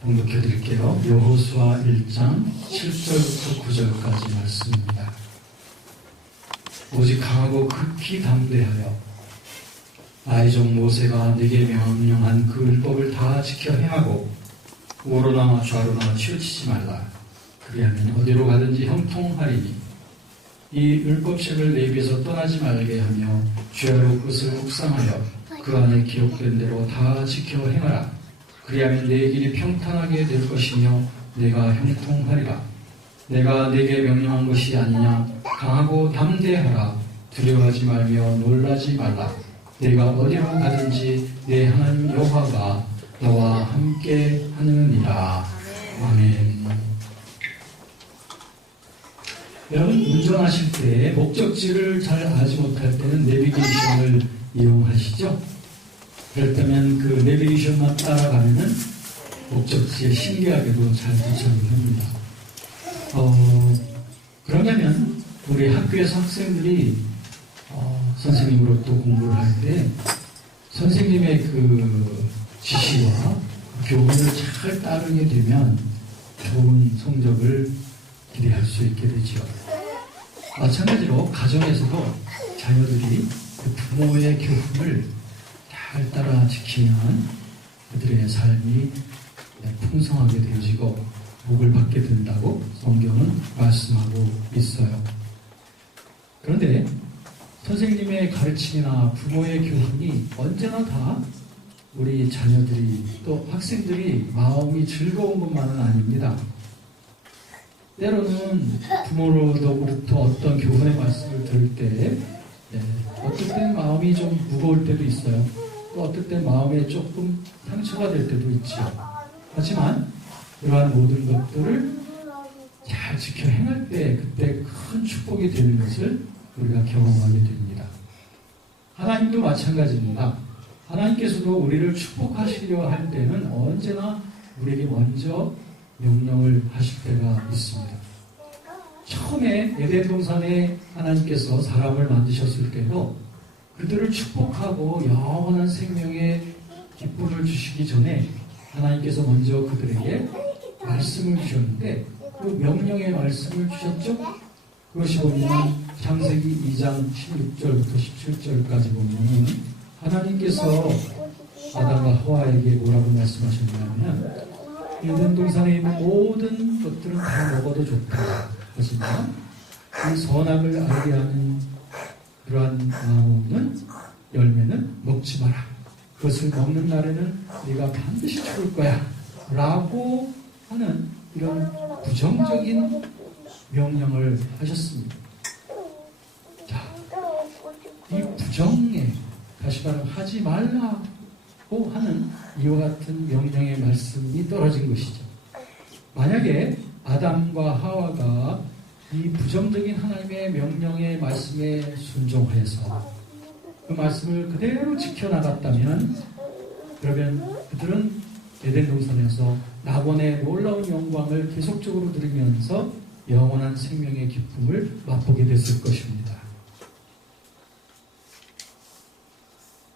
봉독해 드릴게요. 여호수아 1장 7절부터 9절까지 말씀입니다. 오직 강하고 극히 담대하여 나의 종 모세가 네게 명령한 그 율법을 다 지켜 행하고 우로나 좌로나 치우치지 말라. 그리하면 어디로 가든지 형통하리니 이 율법책을 내 입에서 떠나지 말게 하며 주야로 그것을 묵상하여 그 안에 기록된 대로 다 지켜 행하라. 그리하면 내 길이 평탄하게 될 것이며 내가 형통하리라. 내가 네게 명령한 것이 아니냐. 강하고 담대하라. 두려워하지 말며 놀라지 말라. 내가 어디로 가든지 내 하나님 여호와가 너와 함께 하느니라. 아멘. 여러분, 운전하실 때 목적지를 잘 알지 못할 때는 내비게이션을 이용하시죠? 그럴 때면 그 내비게이션만 따라가면은 목적지에 신기하게도 잘 도착을 합니다. 그러냐면 우리 학교에서 학생들이 선생님으로 또 공부를 할 때 선생님의 그 지시와 교훈을 잘 따르게 되면 좋은 성적을 기대할 수 있게 되죠. 마찬가지로 가정에서도 자녀들이 그 부모의 교훈을 잘 따라 지키면 그들의 삶이 풍성하게 되어지고 복을 받게 된다고 성경은 말씀하고 있어요. 그런데 선생님의 가르침이나 부모의 교훈이 언제나 다 우리 자녀들이 또 학생들이 마음이 즐거운 것만은 아닙니다. 때로는 부모로부터 어떤 교훈의 말씀을 들을 때 어떨 땐 마음이 좀 무거울 때도 있어요. 또 어떨 땐 마음에 조금 상처가 될 때도 있죠. 하지만 이러한 모든 것들을 잘 지켜 행할 때 그때 큰 축복이 되는 것을 우리가 경험하게 됩니다. 하나님도 마찬가지입니다. 하나님께서도 우리를 축복하시려 할 때는 언제나 우리에게 먼저 명령을 하실 때가 있습니다. 처음에 에덴 동산에 하나님께서 사람을 만드셨을 때도 그들을 축복하고 영원한 생명의 기쁨을 주시기 전에 하나님께서 먼저 그들에게 말씀을 주셨는데 그 명령의 말씀을 주셨죠. 그것이 보면 창세기 2장 16절부터 17절까지 보면 하나님께서 아담과 하와에게 뭐라고 말씀하셨냐면 에덴 동산에 있는 모든 것들은 다 먹어도 좋다. 하지만 이 선악을 알게 하는 그러한 나무는 열매는 먹지 마라. 그것을 먹는 날에는 네가 반드시 죽을 거야. 라고 하는 이런 부정적인 명령을 하셨습니다. 자, 이 부정에 다시 말하면 하지 말라고 하는 이와 같은 명령의 말씀이 떨어진 것이죠. 만약에 아담과 하와가 이 부정적인 하나님의 명령의 말씀에 순종해서 그 말씀을 그대로 지켜나갔다면 그러면 그들은 에덴 동산에서 낙원의 놀라운 영광을 계속적으로 누리면서 영원한 생명의 기쁨을 맛보게 됐을 것입니다.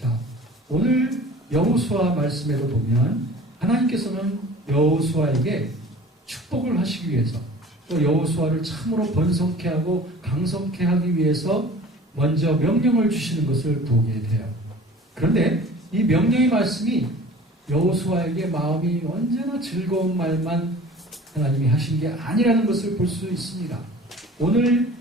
자, 오늘 여호수아 말씀에도 보면 하나님께서는 여호수아에게 축복을 하시기 위해서 또 여호수아를 참으로 번성케 하고 강성케 하기 위해서 먼저 명령을 주시는 것을 보게 돼요. 그런데 이 명령의 말씀이 여호수아에게 마음이 언제나 즐거운 말만 하나님이 하신 게 아니라는 것을 볼 수 있습니다. 오늘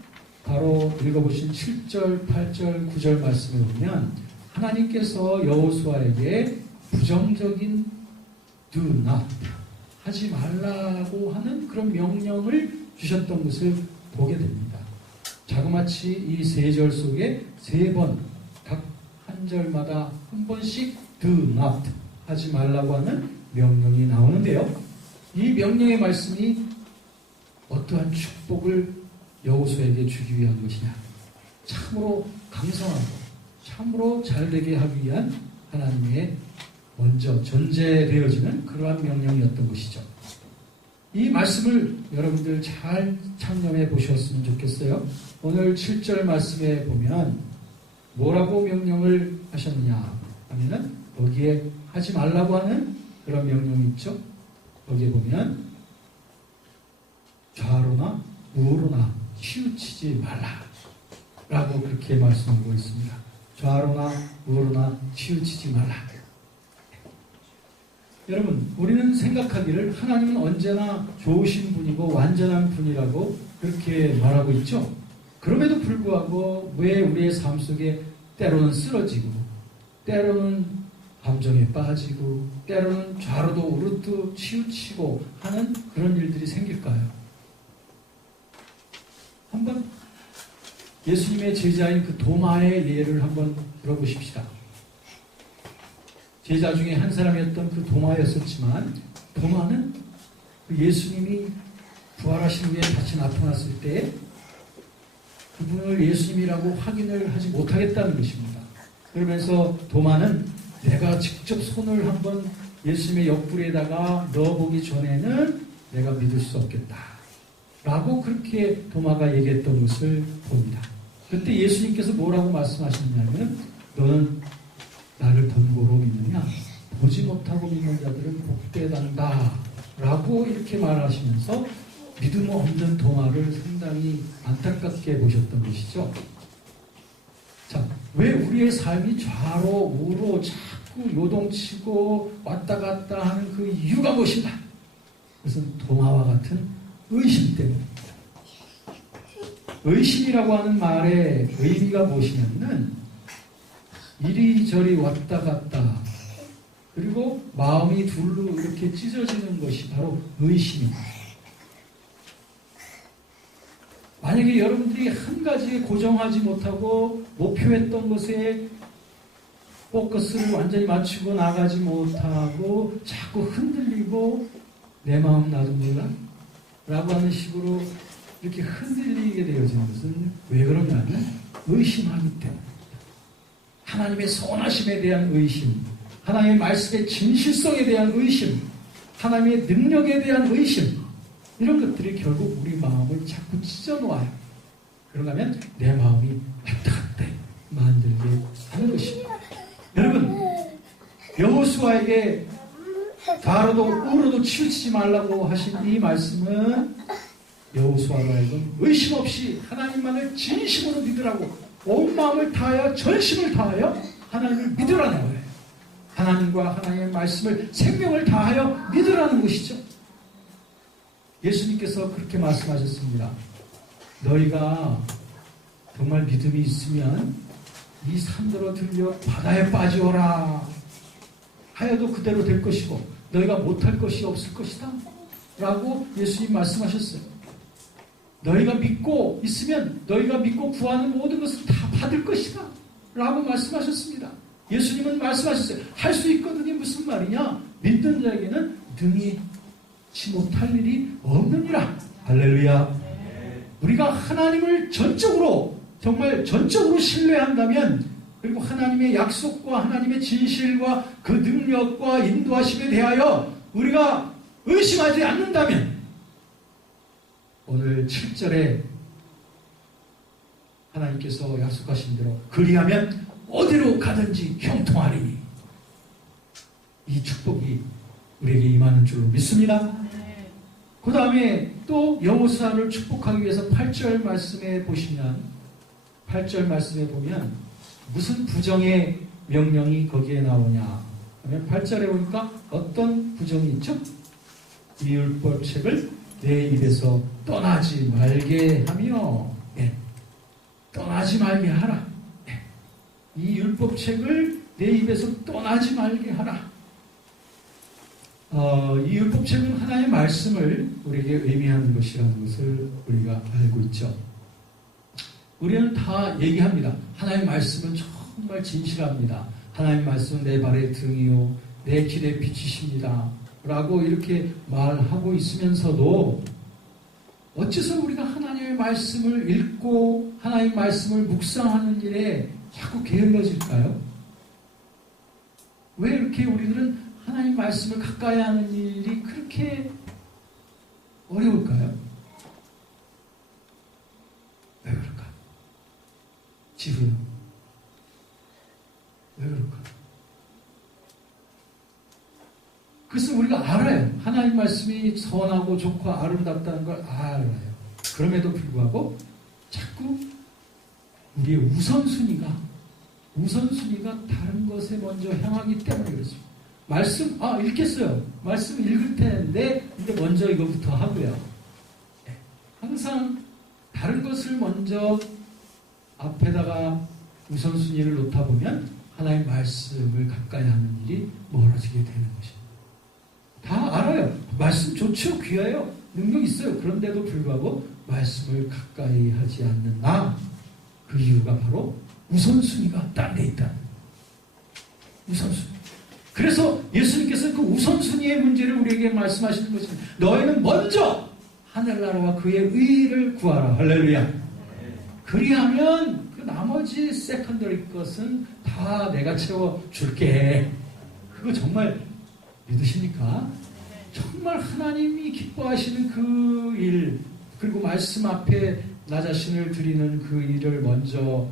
바로 읽어보신 7절, 8절, 9절 말씀에 보면 하나님께서 여호수아에게 부정적인 do not 하지 말라고 하는 그런 명령을 주셨던 것을 보게 됩니다. 자그마치 이 세 절 속에 세 번, 각 한 절마다 한 번씩 do not 하지 말라고 하는 명령이 나오는데요. 이 명령의 말씀이 어떠한 축복을 여호수아에게 주기 위한 것이냐. 참으로 강성하고 참으로 잘되게 하기 위한 하나님의 먼저 전제되어지는 그러한 명령이었던 것이죠. 이 말씀을 여러분들 잘 참념해 보셨으면 좋겠어요. 오늘 7절 말씀에 보면 뭐라고 명령을 하셨느냐 하면은 거기에 하지 말라고 하는 그런 명령이 있죠. 거기에 보면 좌로나 우로나 치우치지 말라 라고 그렇게 말씀하고 있습니다. 좌로나 우로나 치우치지 말라. 여러분, 우리는 생각하기를 하나님은 언제나 좋으신 분이고 완전한 분이라고 그렇게 말하고 있죠. 그럼에도 불구하고 왜 우리의 삶 속에 때로는 쓰러지고 때로는 감정에 빠지고 때로는 좌로도 우로도 치우치고 하는 그런 일들이 생길까요? 한번 예수님의 제자인 그 도마의 예를 한번 들어보십시다. 제자 중에 한 사람이었던 그 도마였었지만 도마는 그 예수님이 부활하신 후에 다시 나타났을 때 그분을 예수님이라고 확인을 하지 못하겠다는 것입니다. 그러면서 도마는 내가 직접 손을 한번 예수님의 옆구리에다가 넣어보기 전에는 내가 믿을 수 없겠다 라고 그렇게 도마가 얘기했던 것을 봅니다. 그때 예수님께서 뭐라고 말씀하셨냐면 너는 나를 본고로 믿느냐? 보지 못하고 믿는 자들은 복되단다 라고 이렇게 말하시면서 믿음 없는 도마를 상당히 안타깝게 보셨던 것이죠. 자, 왜 우리의 삶이 좌로 우로 자꾸 요동치고 왔다 갔다 하는 그 이유가 무엇인가? 그것은 도마와 같은 의심 때문입니다. 의심이라고 하는 말의 의미가 무엇이냐면 이리저리 왔다 갔다 그리고 마음이 둘로 이렇게 찢어지는 것이 바로 의심입니다. 만약에 여러분들이 한 가지에 고정하지 못하고 목표했던 것에 포커스를 완전히 맞추고 나가지 못하고 자꾸 흔들리고 내 마음 나도 몰라? 라고 하는 식으로 이렇게 흔들리게 되어지는 것은 왜 그러냐면 의심하기 때문입니다. 하나님의 선하심에 대한 의심, 하나님의 말씀의 진실성에 대한 의심, 하나님의 능력에 대한 의심, 이런 것들이 결국 우리 마음을 자꾸 찢어놓아요. 그러면 내 마음이 왔다 갔다 만들게 하는 것입니다. 여러분, 여호수아에게 좌로도 우로도 치우치지 말라고 하신 이 말씀은 여호수아로 하여금 의심 없이 하나님만을 진심으로 믿으라고 온 마음을 다하여 전심을 다하여 하나님을 믿으라는 거예요. 하나님과 하나님의 말씀을 생명을 다하여 믿으라는 것이죠. 예수님께서 그렇게 말씀하셨습니다. 너희가 정말 믿음이 있으면 이 산더러 들려 바다에 빠지오라 하여도 그대로 될 것이고 너희가 못할 것이 없을 것이다 라고 예수님 말씀하셨어요. 너희가 믿고 있으면 너희가 믿고 구하는 모든 것을 다 받을 것이다 라고 말씀하셨습니다. 예수님은 말씀하셨어요. 할 수 있거든요. 무슨 말이냐? 믿는 자에게는 능히치 못할 일이 없느니라. 할렐루야. 우리가 하나님을 전적으로 정말 전적으로 신뢰한다면 그리고 하나님의 약속과 하나님의 진실과 그 능력과 인도하심에 대하여 우리가 의심하지 않는다면 오늘 7절에 하나님께서 약속하신 대로 그리하면 어디로 가든지 형통하리니 이 축복이 우리에게 임하는 줄로 믿습니다. 그 다음에 또 여호수아를 축복하기 위해서 8절 말씀에 보시면 8절 말씀에 보면 무슨 부정의 명령이 거기에 나오냐 하면 8절에 보니까 어떤 부정이 있죠? 이 율법책을 내 입에서 떠나지 말게 하며 떠나지 말게 하라. 이 율법책을 내 입에서 떠나지 말게 하라. 이 율법책은 하나님의 말씀을 우리에게 의미하는 것이라는 것을 우리가 알고 있죠. 우리는 다 얘기합니다. 하나님의 말씀은 정말 진실합니다. 하나님의 말씀은 내 발의 등이요 내 길의 빛이십니다 라고 이렇게 말하고 있으면서도 어째서 우리가 하나님의 말씀을 읽고 하나님의 말씀을 묵상하는 일에 자꾸 게을러질까요? 왜 이렇게 우리들은 하나님 말씀을 가까이 하는 일이 그렇게 어려울까요? 왜 그럴까? 지금 왜 그럴까? 그것은 우리가 알아요. 하나님 말씀이 선하고 좋고 아름답다는 걸 알아요. 그럼에도 불구하고 자꾸 우리의 우선순위가 다른 것에 먼저 향하기 때문에 그렇습니다. 말씀, 읽겠어요. 말씀 읽을 텐데, 근데 먼저 이거부터 하고요. 항상 다른 것을 먼저 앞에다가 우선순위를 놓다 보면 하나님 말씀을 가까이 하는 일이 멀어지게 되는 것입니다. 다 알아요. 말씀 좋죠. 귀해요. 능력 있어요. 그런데도 불구하고 말씀을 가까이 하지 않는 그 이유가 바로 우선순위가 딴 데 있다. 우선순위. 그래서 예수님께서 그 우선순위의 문제를 우리에게 말씀하시는 것입니다. 너희는 먼저 하늘나라와 그의 의를 구하라. 할렐루야. 그리하면 그 나머지 세컨더리 것은 다 내가 채워줄게. 그거 정말 믿으십니까? 정말 하나님이 기뻐하시는 그 일, 그리고 말씀 앞에 나 자신을 드리는 그 일을 먼저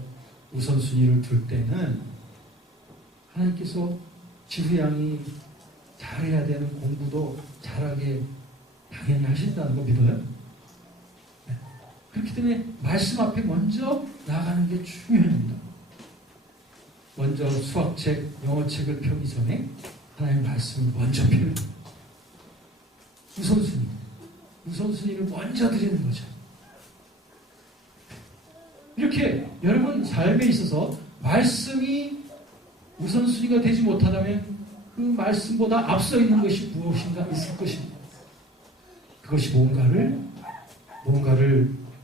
우선순위를 둘 때는 하나님께서 지휘양이 잘해야 되는 공부도 잘하게 당연히 하신다는 거 믿어요? 네. 그렇기 때문에 말씀 앞에 먼저 나가는 게 중요합니다. 먼저 수학책, 영어책을 펴기 전에 하나님 말씀을 먼저 펴는 우선순위를 먼저 드리는 거죠. 이렇게 여러분 삶에 있어서 말씀이 우선순위가 되지 못하다면 그 말씀보다 앞서 있는 것이 무엇인가 있을 것입니다. 그것이 뭔가를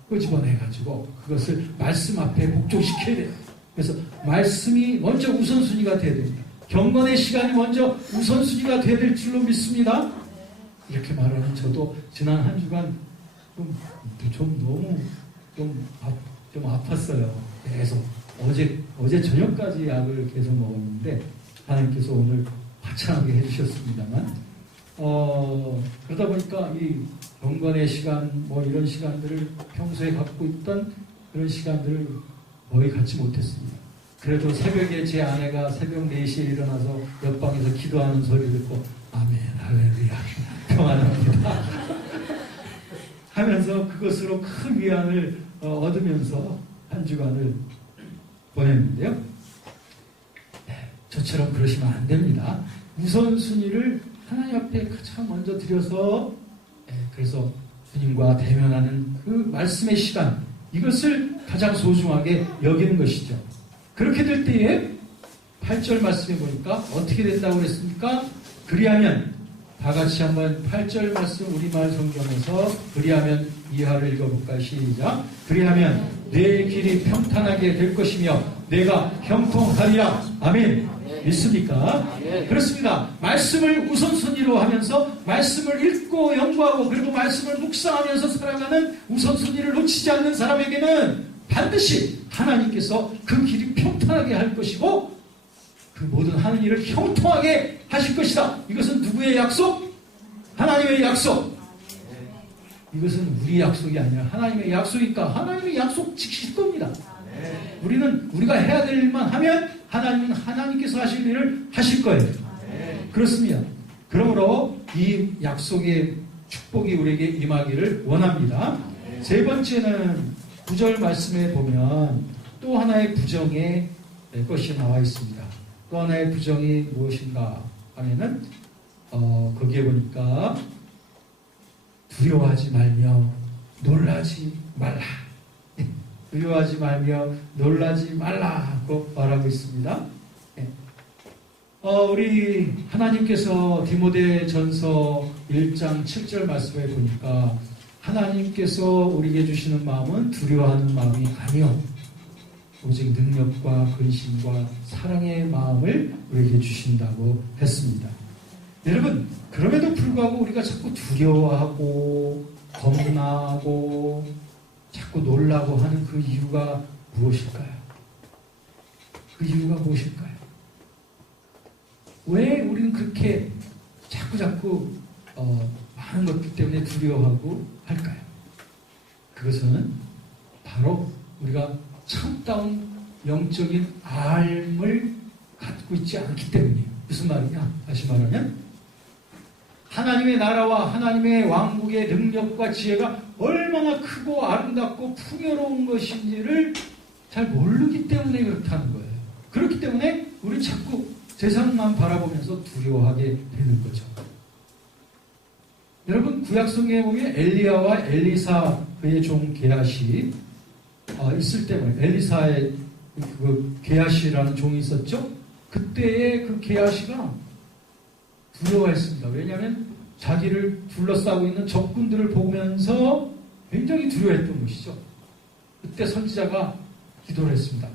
끄집어내가지고 그것을 말씀 앞에 복종시켜야 돼요. 그래서 말씀이 먼저 우선순위가 되어야 됩니다. 경건의 시간이 먼저 우선순위가 되어야 될 줄로 믿습니다. 이렇게 말하는 저도 지난 한 주간 너무 아팠어요. 계속 어제 저녁까지 약을 계속 먹었는데 하나님께서 오늘 화창하게 해주셨습니다만 그러다 보니까 이 경건의 시간 이런 시간들을 평소에 갖고 있던 그런 시간들을 거의 갖지 못했습니다. 그래도 새벽에 제 아내가 새벽 4시에 일어나서 옆방에서 기도하는 소리를 듣고 아멘 할렐루야 평안합니다 하면서 그것으로 큰 위안을 얻으면서 한 주간을 보냈는데요. 저처럼 그러시면 안 됩니다. 우선순위를 하나님 앞에 가장 먼저 드려서 그래서 주님과 대면하는 그 말씀의 시간, 이것을 가장 소중하게 여기는 것이죠. 그렇게 될 때에 8절 말씀에 보니까 어떻게 된다고 그랬습니까? 그리하면 다 같이 한번 8절 말씀 우리말 성경에서 그리하면 이하를 읽어볼까요? 시작. 그리하면 내 길이 평탄하게 될 것이며 내가 형통하리라. 아멘. 믿습니까? 그렇습니다. 말씀을 우선순위로 하면서 말씀을 읽고 연구하고 그리고 말씀을 묵상하면서 살아가는 우선순위를 놓치지 않는 사람에게는 반드시 하나님께서 그 길이 평탄하게 할 것이고 그 모든 하는 일을 형통하게 하실 것이다. 이것은 누구의 약속? 하나님의 약속. 이것은 우리 약속이 아니라 하나님의 약속이니까 하나님의 약속 지키실 겁니다. 우리는 우리가 해야 될 일만 하면 하나님은 하나님께서 하실 일을 하실 거예요. 그렇습니다. 그러므로 이 약속의 축복이 우리에게 임하기를 원합니다. 세 번째는 9절 말씀에 보면 또 하나의 부정의 것이 나와 있습니다. 또 하나의 부정이 무엇인가 하면은 거기에 보니까 두려워하지 말며 놀라지 말라. 두려워하지 말며 놀라지 말라고 말하고 있습니다. 우리 하나님께서 디모데전서 1장 7절 말씀에 보니까 하나님께서 우리에게 주시는 마음은 두려워하는 마음이 아니요 오직 능력과 근심과 사랑의 마음을 우리에게 주신다고 했습니다. 여러분, 그럼에도 불구하고 우리가 자꾸 두려워하고 겁나고 자꾸 놀라고 하는 그 이유가 무엇일까요? 그 이유가 무엇일까요? 왜 우리는 그렇게 자꾸 많은 것들 때문에 두려워하고 할까요? 그것은 바로 우리가 참다운 영적인 알을 갖고 있지 않기 때문이에요. 무슨 말이냐? 다시 말하면 하나님의 나라와 하나님의 왕국의 능력과 지혜가 얼마나 크고 아름답고 풍요로운 것인지를 잘 모르기 때문에 그렇다는 거예요. 그렇기 때문에 우리 자꾸 세상만 바라보면서 두려워하게 되는 거죠. 여러분, 구약성경에 보면 엘리야와 엘리사 그의 종 게하시 있을 때문에, 엘리사의 그 게하시라는 종이 있었죠. 그때의 그 게하시가 두려워했습니다. 왜냐하면 자기를 둘러싸고 있는 적군들을 보면서 굉장히 두려워했던 것이죠. 그때 선지자가 기도를 했습니다.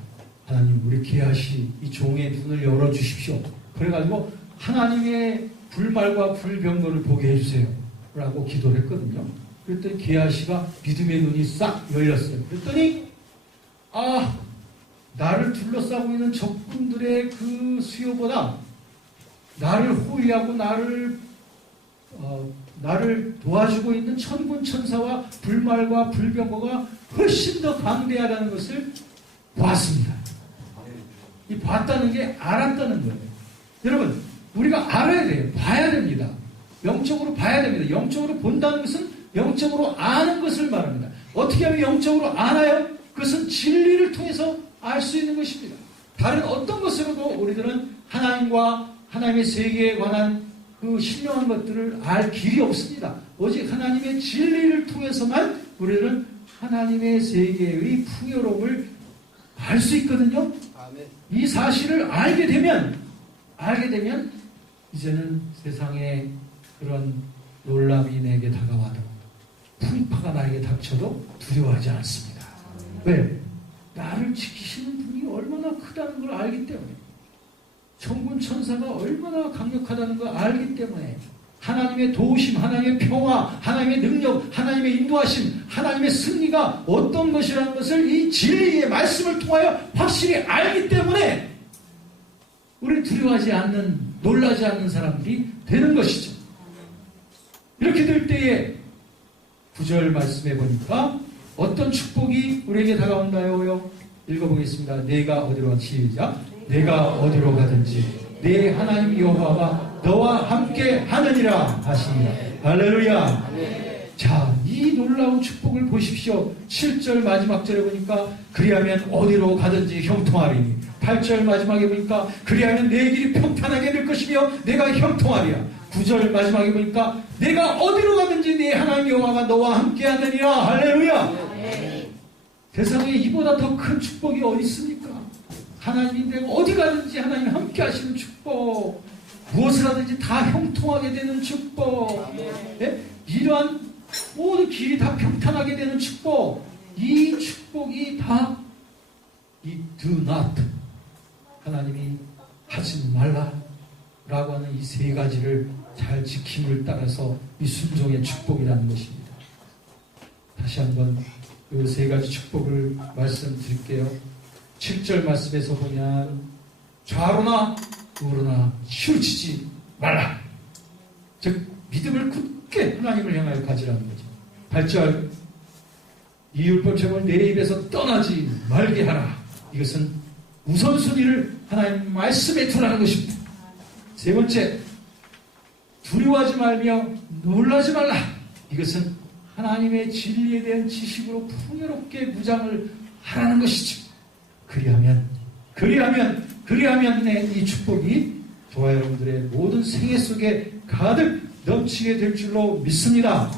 하나님, 우리 게하시 이 종의 눈을 열어주십시오. 그래가지고 하나님의 불말과 불병거를 보게 해주세요 라고 기도를 했거든요. 그랬더니 게하시가 믿음의 눈이 싹 열렸어요. 그랬더니 나를 둘러싸고 있는 적군들의 그 수요보다 나를 호위하고 나를 도와주고 있는 천군 천사와 불말과 불병거가 훨씬 더 강대하다는 것을 보았습니다. 이 봤다는 게 알았다는 거예요. 여러분, 우리가 알아야 돼요. 봐야 됩니다. 영적으로 봐야 됩니다. 영적으로 본다는 것은 영적으로 아는 것을 말합니다. 어떻게 하면 영적으로 알아요? 그것은 진리를 통해서 알 수 있는 것입니다. 다른 어떤 것으로도 우리들은 하나님과 하나님의 세계에 관한 그 신령한 것들을 알 길이 없습니다. 오직 하나님의 진리를 통해서만 우리들은 하나님의 세계의 풍요로움을 알 수 있거든요. 이 사실을 알게 되면 이제는 세상에 그런 놀람이 내게 다가와도 풍파가 나에게 닥쳐도 두려워하지 않습니다. 왜? 나를 지키시는 분이 얼마나 크다는 걸 알기 때문에, 천군 천사가 얼마나 강력하다는 걸 알기 때문에, 하나님의 도우심, 하나님의 평화, 하나님의 능력, 하나님의 인도하심, 하나님의 승리가 어떤 것이라는 것을 이 진리의 말씀을 통하여 확실히 알기 때문에 우리는 두려워하지 않는, 놀라지 않는 사람들이 되는 것이죠. 이렇게 될 때에 9절 말씀해 보니까 어떤 축복이 우리에게 다가온다요? 읽어보겠습니다. 내가 어디로 가? 시작. 내가 어디로 가든지 내 하나님 여호와가 너와 함께 하느니라 하시니라. 할렐루야. 자, 이 놀라운 축복을 보십시오. 7절 마지막 절에 보니까 그리하면 어디로 가든지 형통하리니, 8절 마지막에 보니까 그리하면 내 길이 평탄하게 될 것이며 내가 형통하리라. 9절 마지막에 보니까 내가 어디로 가든지 내 하나님 여호와가 너와 함께 하느니라. 할렐루야. 세상에 이보다 더 큰 축복이 어디 있습니까? 하나님이 내가 어디 가든지 하나님 함께 하시는 축복, 무엇을 하든지 다 형통하게 되는 축복, 네? 이러한 모든 길이 다 평탄하게 되는 축복, 이 축복이 다 이 do not, 하나님이 하지 말라 라고 하는 이 세 가지를 잘 지킴을 따라서 이 순종의 축복이라는 것입니다. 다시 한번 그 세 가지 축복을 말씀드릴게요. 7절 말씀에서 보면 좌로나 우로나 치우치지 말라. 즉 믿음을 굳게 하나님을 향하여 가지라는 거죠. 8절 이 율법책을 내 입에서 떠나지 말게 하라. 이것은 우선순위를 하나님 말씀에 두라는 것입니다. 세 번째, 두려워하지 말며 놀라지 말라. 이것은 하나님의 진리에 대한 지식으로 풍요롭게 무장을 하라는 것이죠. 그리하면 이 축복이 저와 여러분들의 모든 생애 속에 가득 넘치게 될 줄로 믿습니다.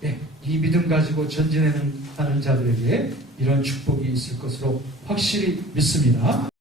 네, 이 믿음 가지고 전진하는 자들에게 이런 축복이 있을 것으로 확실히 믿습니다.